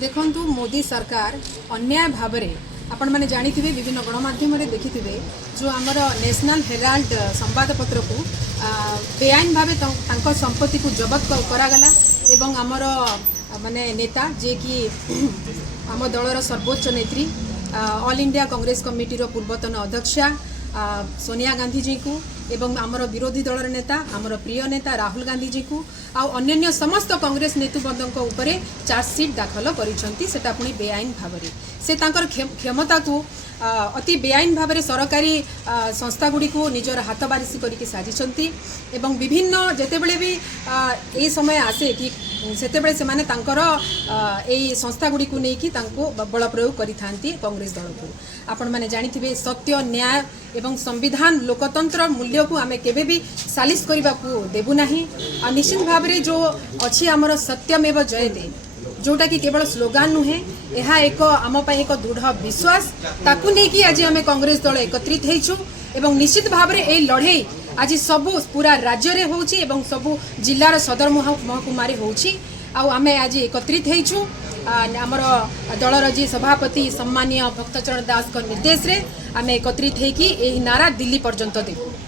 देखंतु मोदी सरकार अन्याय भाव में आपण मैंने जानी विभिन्न गणमाध्यम देखी जो आमर नेशनल हेराल्ड संवादपत्र को बेआईन भाव संपत्ति को जबत करागला एवं आमर माने नेता जे कि आम दलर सर्वोच्च नेत्री ऑल इंडिया कांग्रेस कमिटी पूर्वतन अध्यक्षा सोनिया गांधी जी को एवं आमर विरोधी दलर नेता आमर प्रिय नेता राहुल गांधी जी को अन्य समस्त कांग्रेस नेतृबंदों उपरे चार्जसीट दाखल करिसेटा पुणी बेआईन भाव से तांकर क्षमता को अति बेआईन भाव में सरकारी संस्था गुड़ी को निजर हाथ बारिशी करके साजिशंती एवं विभिन्न जेतेबेले भी ये समय आसे कि सेतेबेले से माने तांकर एई संस्था गुड़ी को लेकिन बल प्रयोग करिथांती कांग्रेस दल को आपण माने जानिथिबे सत्य न्याय एवं संविधान लोकतंत्र मूल्य को आमे केबे भी सालिश करबा को देबु नाही आ निश्चित भाव में जो अच्छी आमर सत्यमेव जयते जोटा कि केवल स्लोगान नुहे यह एक आम एक दृढ़ विश्वास ताकू नहीं आज आम कांग्रेस दल एकत्रित होइछु एवं निश्चित भाव में यह लड़े आज सबू पूरा राज्य में होउछि एवं सबू जिलार सदर महकुमार होउछि आम आज एकत्रित होइछु आमर दलर जी सभापति सम्मानीय भक्तचरण दास निर्देश रे आम एकत्रित होइकि एही नारा दिल्ली पर्यंत देबु।